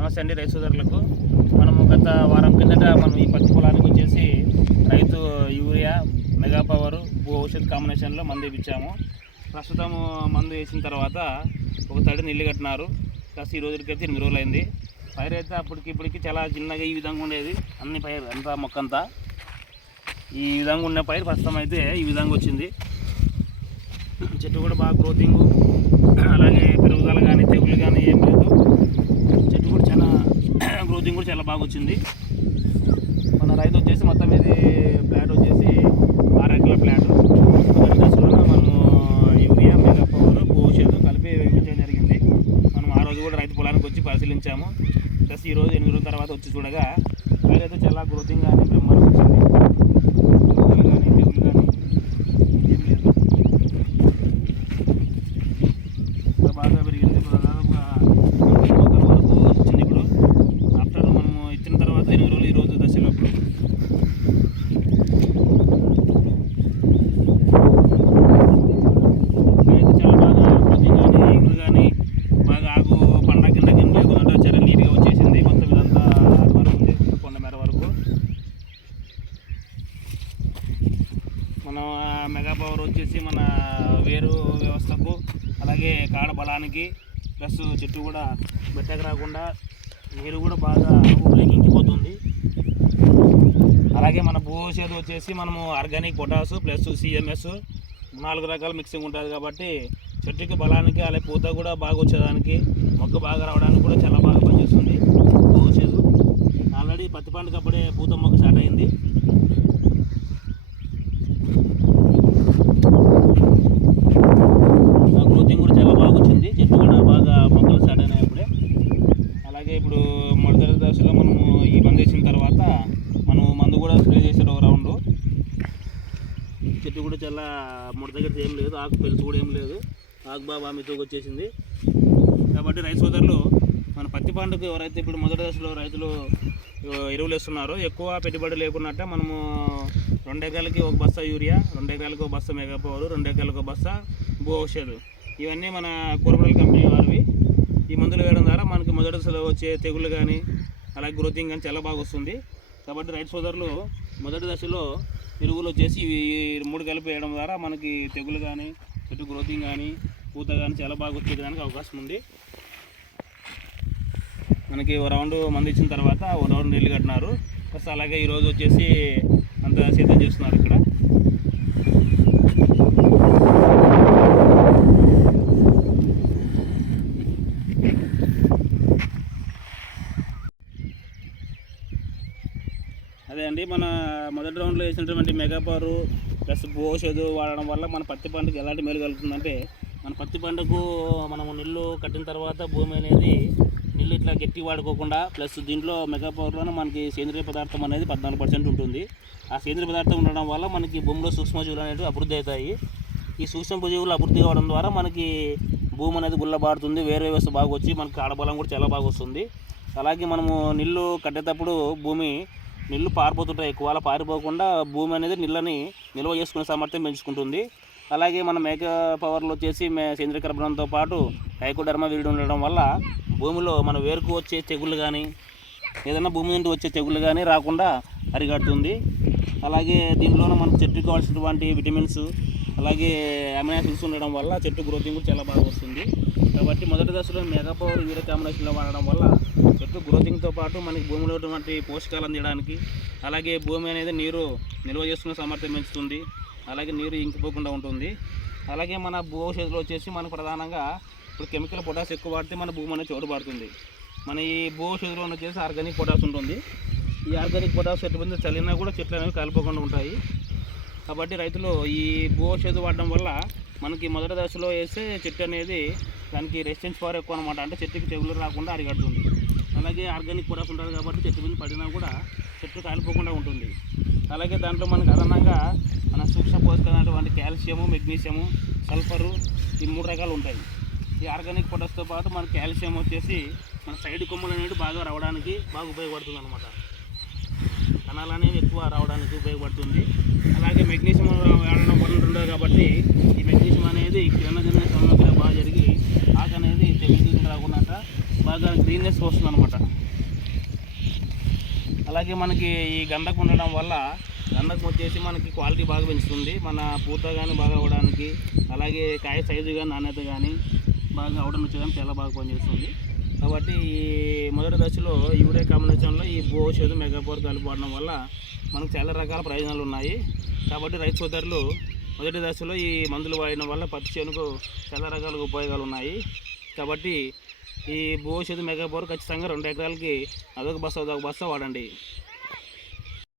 నమస్తే అండి రైతు సోదరులకు. మనము గత వారం కిందట మనం ఈ పత్తి పొలానికి వచ్చేసి రైతు యూరియా మెగా పవర్ భూ ఔషధ కాంబినేషన్లో మందు ఇప్పించాము. ప్రస్తుతం మందు వేసిన తర్వాత ఒక తడి నీళ్ళు కట్టినారు. కాస్త ఈ రోజులకైతే 8 రోజులు అయింది. పైరు అయితే ఇప్పటికి చాలా చిన్నగా ఈ విధంగా ఉండేది. అన్ని పైరు అంతా మొక్కంతా ఈ విధంగా ఉన్న పైరు ప్రస్తుతం అయితే ఈ విధంగా వచ్చింది. చెట్టు కూడా బాగా గ్రోతింగ్, అలాగే పెరుగుదల కానీ తెగులు కానీ ఏం లేదు. చెట్టు కూడా చాలా గ్రోతింగ్ కూడా చాలా బాగా వచ్చింది. మన రైతు వచ్చేసి మొత్తం ఇది ప్లాట్ వచ్చేసి 6 ఎకరాల ప్లాట్. దశలో మనము యూరియా మెగా పవర్ భూషేదు కలిపి వేయించడం జరిగింది. మనం ఆ రోజు కూడా రైతు పొలానికి వచ్చి పరిశీలించాము. ప్లస్ ఈరోజు 8 రోజుల తర్వాత వచ్చి చూడగా అయితే చాలా గ్రోతింగ్ కానీ బ్రహ్మాండం వచ్చింది. బాగా పెరిగింది. దాదాపుగా 30 వరకు వచ్చింది. ఇప్పుడు ఆఫ్టర్ మనము ఇచ్చిన తర్వాత 8 రోజులు ఈ రోజు దశలో అయితే చాలా బాగా గ్రోతింగ్ కానీ ఈగురు కానీ బాగా ఆకు పండ కింద లేకుండా చాలా నీట్గా వచ్చేసింది. మొత్తం ఇదంతా వరకు ఉంది, కొండ మేర వరకు. మనం మెగా పవర్ వచ్చేసి మన వేరు వ్యవస్థకు, అలాగే కాడ బలానికి, ప్లస్ చెట్టు కూడా బెట్టకు రాకుండా నీరు కూడా బాగా ఊళ్ళకి ఇంకిపోతుంది. అలాగే మన భూసేదు వచ్చేసి మనము ఆర్గానిక్ పొటాసు ప్లస్ సిఎంఎస్ 4 రకాల మిక్సింగ్ ఉంటుంది కాబట్టి చెట్టుకి బలానికి, అలాగే పూత కూడా బాగా వచ్చేదానికి, మొగ్గ బాగా రావడానికి కూడా చాలా బాగా పనిచేస్తుంది భూసేదు. ఆల్రెడీ పత్తి పండుగ అప్పుడే పూత మొగ్గ స్టార్ట్ అయింది. గ్రోతింగ్ కూడా చాలా బాగా వచ్చింది. చెట్టు కూడా బాగా మొక్కలు స్టార్ట్ అయినాయి అప్పుడే. అలాగే ఇప్పుడు మొదటి దశలో మనము ఈ మందు వేసిన తర్వాత మనం మందు కూడా స్ప్రే చేసాడు ఒక రౌండ్. చెట్టు కూడా చాలా ముడత దగ్గర ఏం లేదు, ఆకు పెలుసు కూడా ఏం లేదు, ఆకు బాగా మీతోకి వచ్చేసింది. కాబట్టి రైతు సోదరులు మన పత్తి పంటకు ఎవరైతే ఇప్పుడు మొదటి దశలో రైతులు ఎరువులు వేస్తున్నారో ఎక్కువ పెట్టుబడి లేకున్నట్ట మనము 2 ఎకరాలకి 1 బస్తా యూరియా, 2 ఎకరాలకు 1 బస్తా మెగా పవర్, 2 ఎకరాలకు 1 బస్తా భూ ఔషధు, ఇవన్నీ మన కూరగాయల కంపెనీ వారివి. ఈ మందులు వేయడం ద్వారా మనకి మొదటి దశలో వచ్చే తెగులు కానీ అలాగే గ్రోతింగ్ కానీ చాలా బాగా వస్తుంది. కాబట్టి రైతు సోదరులు మొదటి దశలో ఎరువులు వచ్చేసి ఈ 3 కలిపి వేయడం ద్వారా మనకి తెగులు కానీ చెట్టు గ్రోతింగ్ కానీ పూత కానీ చాలా బాగా వచ్చేయడానికి అవకాశం ఉంది. మనకి ఒక రౌండ్ మందు ఇచ్చిన తర్వాత ఒక రౌండ్ నీళ్ళు కట్టినారు. ప్లస్ అలాగే ఈరోజు వచ్చేసి అంత సిద్ధం చేస్తున్నారు ఇక్కడ. అదే అండి, మన మొదటి రౌండ్లో వేసినటువంటి మెగా పవర్ ప్లస్ భూషేదు వాడడం వల్ల మన పత్తి పంటకు ఎలాంటి మేలు కలుగుతుందంటే, మన పత్తి పంటకు మనము నీళ్ళు కట్టిన తర్వాత భూమి అనేది నీళ్ళు ఇట్లా గట్టి వాడుకోకుండా, ప్లస్ దీంట్లో మెగా పవర్లోనే మనకి సేంద్రియ పదార్థం అనేది 14% ఉంటుంది. ఆ సేంద్రియ పదార్థం ఉండడం వల్ల మనకి భూమిలో సూక్ష్మజీవులు అనేవి అభివృద్ధి అవుతాయి. ఈ సూక్ష్మజీవులు అభివృద్ధి కావడం ద్వారా మనకి భూమి అనేది గుల్లబారుతుంది, వేరే వ్యవస్థ బాగా వచ్చి మనకి ఆడబలం కూడా చాలా బాగా వస్తుంది. అలాగే మనము నీళ్ళు కట్టేటప్పుడు నీళ్ళు పారిపోతుంటాయి, ఎక్కువ అలా పారిపోకుండా భూమి అనేది నీళ్ళని నిల్వ చేసుకునే సామర్థ్యం పెంచుకుంటుంది. అలాగే మన మెగా పవర్లో వచ్చేసి సేంద్రియ కర్బనంతో పాటు ట్రైకోడర్మా విరిడి ఉండడం వల్ల భూమిలో మన వేరుకు వచ్చే తెగుళ్ళు కానీ ఏదైనా భూమి నుండి వచ్చే తెగుళ్ళు కానీ రాకుండా అరికడుతుంది. అలాగే దీనిలోనే మనకు చెట్టుకు కావాల్సినటువంటి విటమిన్స్ అలాగే అమైనో యాసిడ్స్ ఉండడం వల్ల చెట్టు గ్రోతింగ్ కూడా చాలా బాగా వస్తుంది. కాబట్టి మొదటి దశలో మెగా పవర్ యూరియా కాంబినేషన్లో వాడడం వల్ల చెట్టు గ్రోతింగ్తో పాటు మనకి భూమిలో ఉన్నటువంటి పోషకాలు అందించడానికి, అలాగే భూమి అనేది నీరు నిల్వ చేసుకునే సామర్థ్యం పెంచుతుంది, అలాగే నీరు ఇంకిపోకుండా ఉంటుంది. అలాగే మన భూషేదులో వచ్చేసి మనకు ప్రధానంగా ఇప్పుడు కెమికల్ పొటాష్ ఎక్కువ వాడితే మన భూమి అనేది చోటుపడుతుంది. మన ఈ భూషేదులో వచ్చేసి ఆర్గానిక్ పొటాష్ ఉంటుంది. ఈ ఆర్గానిక్ పొటాష్ ఎటువంటి చల్లినా కూడా చెట్లు అనేవి కాలిపోకుండా ఉంటాయి. కాబట్టి రైతులు ఈ భూషేదు వాడడం వల్ల మనకి మొదటి దశలో వేస్తే చెట్టు అనేది దానికి రెసిస్టెన్స్ పవర్ ఎక్కువ అనమాట, అంటే చెట్టుకి తెగులు రాకుండా అరికడుతుంది. అలాగే ఆర్గానిక్ పొటాష్ ఉంటుంది కాబట్టి చెట్టు మీద పడినా కూడా చెట్టు కాలిపోకుండా ఉంటుంది. అలాగే దాంట్లో మనకు అదనంగా మన సూక్ష్మ పోషకాలైనటువంటి కాల్షియము, మెగ్నీషియము, సల్ఫరు, ఈ 3 రకాలు ఉంటాయి. ఈ ఆర్గానిక్ పొటాష్తో పాటు మన కాల్షియం వచ్చేసి మన సైడ్ కొమ్మలు అనేవి బాగా రావడానికి బాగా ఉపయోగపడుతుంది అనమాట, కణాలు అనేవి ఎక్కువ రావడానికి ఉపయోగపడుతుంది. అలాగే మెగ్నీషియం వాడడం వల్ల ఉండదు కాబట్టి ఈ మెగ్నీషియం అనేది కిరణ సమగ్ర బాగా జరిగి ఆకు అనేది తెగులు రాకుండా బాగా గ్రీన్నెస్ వస్తుంది అనమాట. అలాగే మనకి ఈ గంధకం ఉండడం వల్ల గంధకం వచ్చేసి మనకి క్వాలిటీ బాగా పెంచుతుంది, మన పూత కానీ బాగా అవ్వడానికి, అలాగే కాయ సైజు కానీ నాణ్యత కానీ బాగా అవడం వచ్చేదానికి చాలా బాగా పనిచేస్తుంది. కాబట్టి ఈ మొదటి దశలో యూరియా కాంబినేషన్లో ఈ బోషేదు మెగాపవర్ కలుపుకోవడం వల్ల మనకు చాలా రకాల ప్రయోజనాలు ఉన్నాయి. కాబట్టి రైతు సోదరులు మొదటి దశలో ఈ మందులు వాడడం వల్ల పత్తి చేనుకు చాలా రకాల ఉపయోగాలు ఉన్నాయి. కాబట్టి ఈ బోషేదు మెగాపవర్ ఖచ్చితంగా 2 ఎకరాలకి అదొక బస్తా వాడండి.